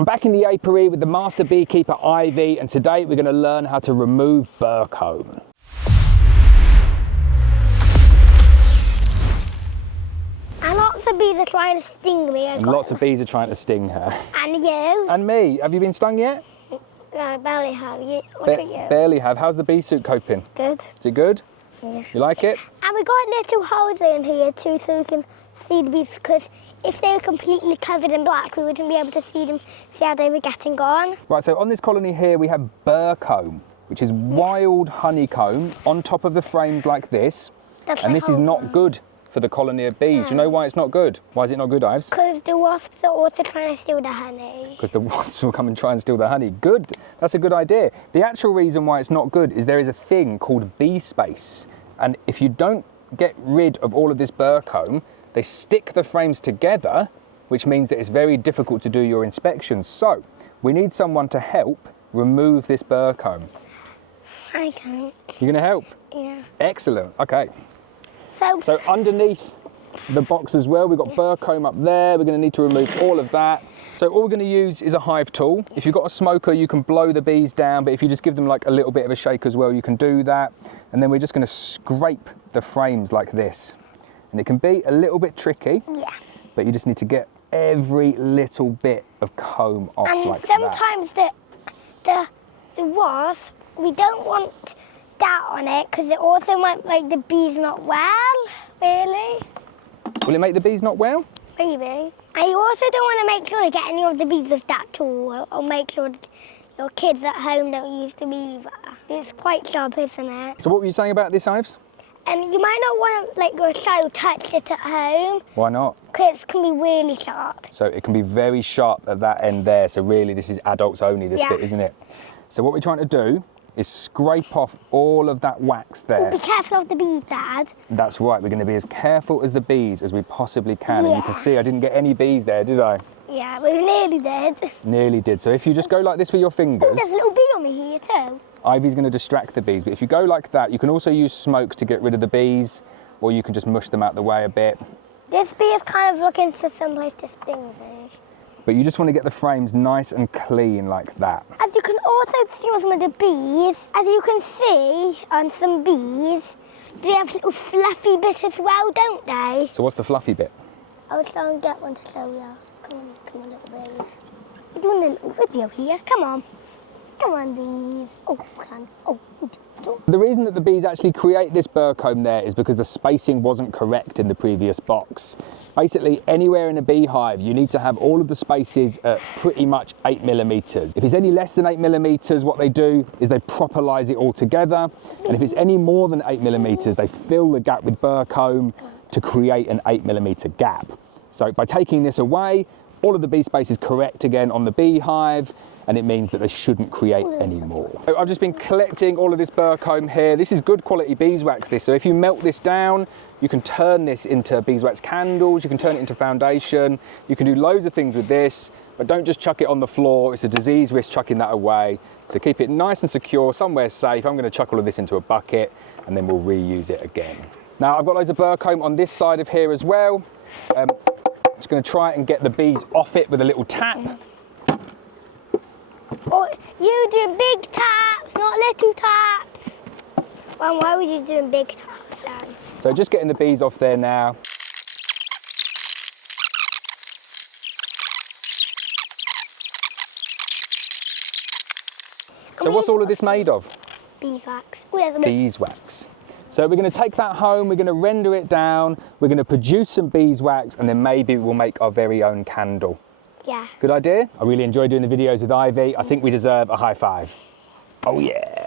I'm back in the apiary with the master beekeeper Ivy, and today we're going to learn how to remove burr comb. And lots of bees are trying to sting me. And lots of bees are trying to sting her. And you. And me. Have you been stung yet? I barely have. What about you? Barely have. How's the bee suit coping? Good. Is it good? Yeah. You like it? And we got little holes in here too, so we can see the bees, because if they were completely covered in black, we wouldn't be able to see them, see how they were getting on. Right, so on this colony here we have burr comb, which is wild honeycomb on top of the frames like this. And this is not good for the colony of bees. Do you know why it's not good? Why is it not good, Ives? Because the wasps are also trying to steal the honey. Because the wasps will come and try and steal the honey. Good, that's a good idea. The actual reason why it's not good is there is a thing called bee space. And if you don't get rid of all of this burr comb, they stick the frames together, which means that it's very difficult to do your inspections. So we need someone to help remove this burr comb. I can't. You're gonna help? Yeah. Excellent, okay. So underneath the box as well, we've got burr comb up there. We're going to need to remove all of that. So all we're going to use is a hive tool. If you've got a smoker, you can blow the bees down, but if you just give them like a little bit of a shake as well, you can do that. And then we're just going to scrape the frames like this. And it can be a little bit tricky, but you just need to get every little bit of comb off like that. And sometimes the wasp, we don't want that on it, because it also might make the bees not well, really. Will it make the bees not well? Maybe. And you also don't want to make sure you get any of the bees with that tool, or make sure your kids at home don't use them either. It's quite sharp, isn't it? So what were you saying about this, Ives? And you might not want to let your child touch it at home. Why not? Because it can be really sharp. So it can be very sharp at that end there. So really this is adults only, this bit, isn't it? So what we're trying to do is scrape off all of that wax there. Be careful of the bees, Dad. That's right, we're going to be as careful as the bees as we possibly can. And you can see I didn't get any bees there, did I? Yeah, we nearly did. Nearly did. So if you just go like this with your fingers. There's a little bee on me here too. Ivy's going to distract the bees, but if you go like that, you can also use smoke to get rid of the bees, or you can just mush them out the way a bit. This bee is kind of looking for someplace to sting me. But you just want to get the frames nice and clean like that. As you can also see on some of the bees, as you can see on some bees, they have little fluffy bits as well, don't they? So what's the fluffy bit? I'll try and get one to show you. Come on, little bees. We're doing a little video here. Come on, bees. Oh, can. Oh. The reason that the bees actually create this burr comb there is because the spacing wasn't correct in the previous box. Basically, anywhere in a beehive, you need to have all of the spaces at pretty much 8mm. If it's any less than 8mm, what they do is they properlize it all together. And if it's any more than 8mm, they fill the gap with burr comb to create an 8mm gap. So by taking this away, all of the bee space is correct again on the beehive, and it means that they shouldn't create any more. So I've just been collecting all of this burr comb here. This is good quality beeswax, this. So if you melt this down, you can turn this into beeswax candles, you can turn it into foundation, you can do loads of things with this, but don't just chuck it on the floor. It's a disease risk chucking that away. So keep it nice and secure, somewhere safe. I'm gonna chuck all of this into a bucket and then we'll reuse it again. Now I've got loads of burr comb on this side of here as well. Just gonna try and get the bees off it with a little tap. Oh, you doing big taps, not little taps. Well, why were you doing big taps then? So just getting the bees off there now. So what's all of this made of? Beeswax. Beeswax. So we're going to take that home, we're going to render it down, we're going to produce some beeswax, and then maybe we'll make our very own candle. Yeah. Good idea? I really enjoy doing the videos with Ivy. I think we deserve a high five. Oh yeah.